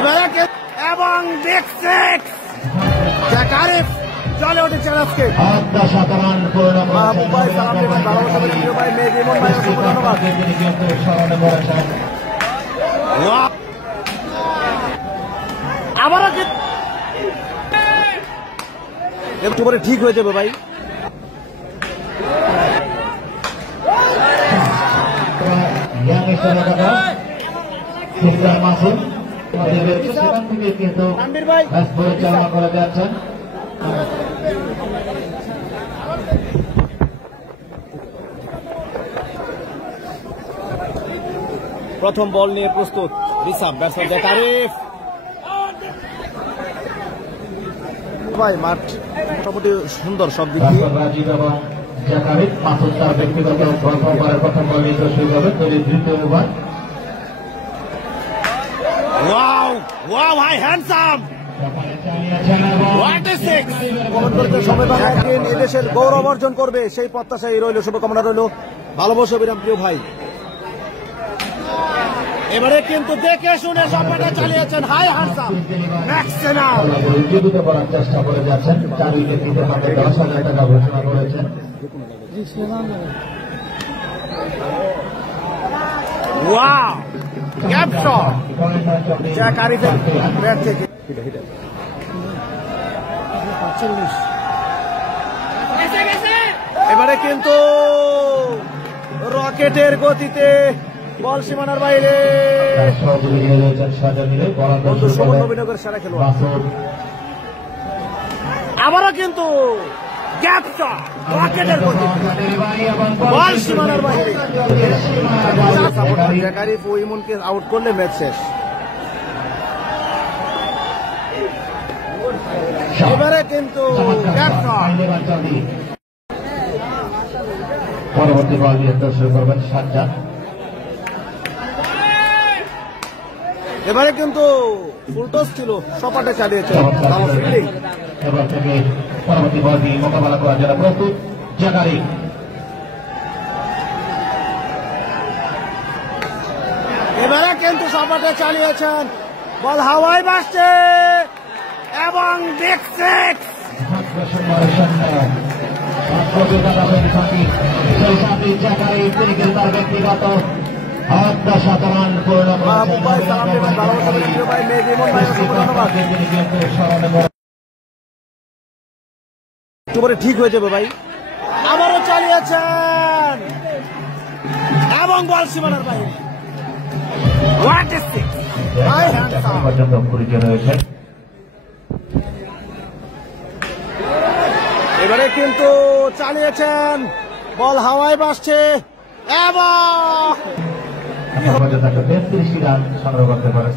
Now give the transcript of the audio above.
এবারে এবং big six জাকারিফ চলে উঠেছেন আজকে। মাহবুব ভাই সালাম দেবেন, ভালোবাসা দেবেন প্রিয় ভাই মেহেদী ইমন ভাই, অসংখ্য ধন্যবাদ। আবারও একটু পরে ঠিক হয়ে যাবে ভাই। প্রথম বল নিয়ে প্রস্তুত রিসাব, ব্যাটসম্যান জাকারিফ। ভাই মাঠ মোটামুটি সুন্দর সব দিক দিয়ে। এদেশের গৌরব অর্জন করবে সেই প্রত্যাশাই রইল, শুভকামনা রইল, ভালোবাসা বিরাম প্রিয় ভাই। এবারে কিন্তু দেখে শুনে সবটা চালিয়েছেন হাই হানসাম ম্যাক্সেনা। করার চেষ্টা করে যাচ্ছেন, 4 উইকেট দিতে হবে, 10,000 টাকা ঘোষণা করেছেন। ওয়াও গ্যাপ শট জাকারিফের ব্যাট থেকে। এবারে কিন্তু রকেটের গতিতে বল সীমানার বাইরে, সেরা খেলোয়াড়। আবারও কিন্তু গ্যাপ শট রকেটের গতি, বল সীমানার বাইরে। জাকারিফ ও ইমনকে আউট করলে ম্যাচ শেষ। এবারে কিন্তু গ্যাপ শট। পরবর্তী বল দিয়ে শুরু করবেন সাজ্জাদ। এবারে কিন্তু ফুলটস ছিল, সপাটে চালিয়েছে, ভালো ফিল্ডিং। এবার থেকে পরবর্তী বল দিয়ে মোকাবেলা করার জন্য প্রস্তুত জাকারিফ। এবারে কিন্তু সপাটে চালিয়েছেন, বল হাওয়ায় ভাসছে এবং বিগ সিক্স। ব্যক্তিগত মাহবুব ভাই সালাম দেবেন, ভালোবাসা দেবেন প্রিয় ভাই মেহেদী ইমন ভাই, অসংখ্য ধন্যবাদ। একটু পরে ঠিক হয়ে যাবে ভাই। আবারও চালিয়েছেন এবং বল সীমানার বাইরে। এবারে কিন্তু চালিয়েছেন, বল হাওয়ায় ভাসছে এবং 33টি রান সংগ্রহ করতে পারে।